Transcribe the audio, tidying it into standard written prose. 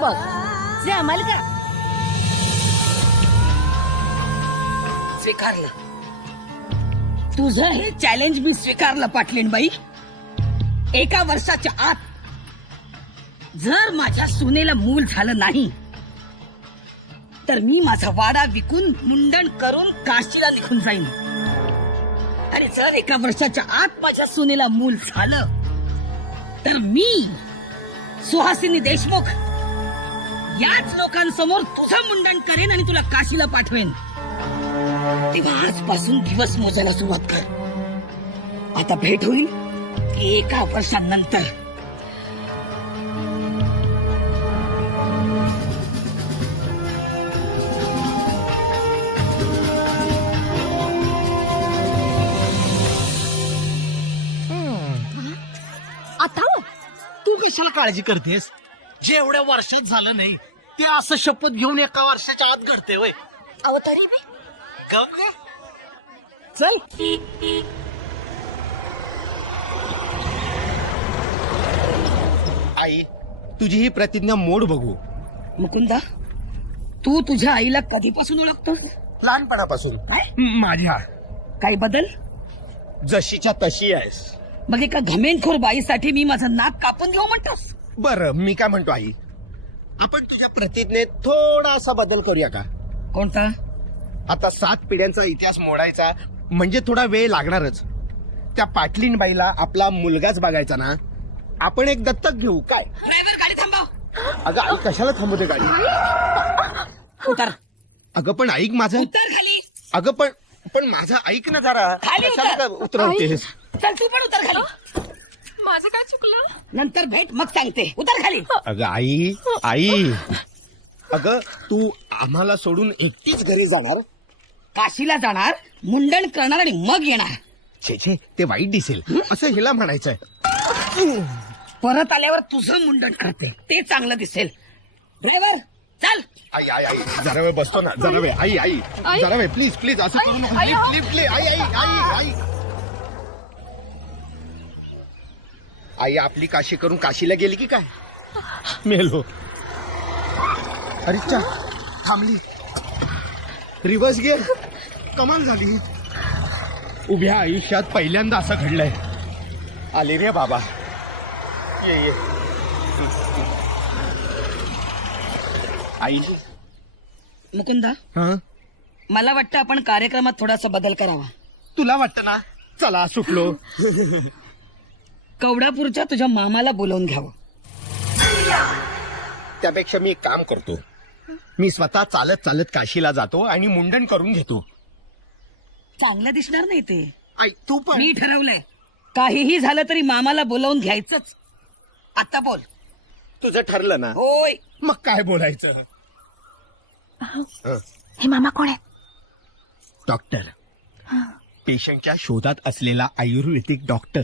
बघ जमल का? स्वीकारलं तुझं हे चॅलेंज मी स्वीकारलं पाटलीनबाई. एका वर्षाच्या आत जर माझ्या सुनेला मूल झालं नाही तर मी माझा वाडा विकून मुंडण करून काशीला निघून जाईन. आणि जर एका वर्षाच्या आत माझ्या सुनेला मूल झालं तर मी सुहासिनी देशमुख याच लोकांसमोर तुझं मुंडण करेन आणि तुला काशीला पाठवेन. तेव्हा आजपासून दिवस मोजायला सुरुवात कर. आता भेट होईल की एका वर्षानंतर. आता तू कशाला काळजी करतेस? जे एवढ्या वर्षात झालं नाही ते असं शपथ घेऊन एका वर्षाच्या आत घडते वय. अहो तरी बी चल आई तुझी ही प्रतिज्ञा मोड बघू. मुकुंदा, तू तुझ्या आईला कधीपासून ओळखतो? लहानपणापासून. काय माझ्या काही बदल? जशीच्या तशी आहेस. मग एका घमेंडखोर बाईसाठी मी माझं नाक कापून घेऊ म्हणतोस? बरं मी काय म्हणतो आई, आपण तुझ्या प्रतिज्ञेत थोडासा बदल करूया का? कोणता? आता 7 पिढ्यांचा इतिहास मोडायचा म्हणजे थोडा वेळ लागणारच. त्या पाटलीनबाईला आपला मुलगाच बघायचा ना, आपण एक दत्तक घेऊ काय? ड्रायव्हर गाडी थांबव. अगं आई कशाला थांबवते गाडी? उतर. अगं पण ऐक माझं. उतर खाली. अगं पण माझं ऐक ना जरा. खाली कशाला उतर. का उतरवतेस? चल तू पण उतर खाली. माझं काय चुकलं? नंतर भेट मग सांगते. उतर खाली. अगं आई आई अगं तू आम्हाला सोडून एकटीच घरी जाणार? काशीला जाणार, मुंडण करणार आणि मग येणार. छे छे ते वाईट दिसेल असं हिला म्हणायचंय. परत आल्यावर तुझं मुंडण करते ते चांगलं दिसेल. ड्रायव्हर चल. आई आई आई जरा वेळ बसतो ना, जरा वेळ. आई आई जरा वेळ प्लीज प्लीज असं करू नको. Lift lift lift. आई आई आई आई आई आपली काशी करून काशीला गेली की काय? मेलो. अरे चा थांबली. Reverse gear. कमाल झाली. उभ्या आयुष्यात पहिल्यांदा असं घडलंय. आले रे बाबा. ये ये आई. मुकुंदा, हा मला वाटतं आपण कार्यक्रमात थोडासा बदल करावा. तुला वाटतं ना? चला सुटलो. कवडापूरच्या तुझ्या मामाला बोलावून घ्यावं. त्यापेक्षा मी एक काम करतो. मी स्वतः चालत चालत काशीला जातो आणि मुंडन करून घेतो. चांगलं दिसणार नाही ते. आई तू पण. मी ठरवलंय, काहीही झालं तरी मामाला बोलावून घ्यायचंच. आता बोल. तुझं ठरलं ना? होय. मग काय बोलायचं? हे मामा कोण आहे? डॉक्टर. पेशंटच्या शोधात असलेला आयुर्वेदिक डॉक्टर.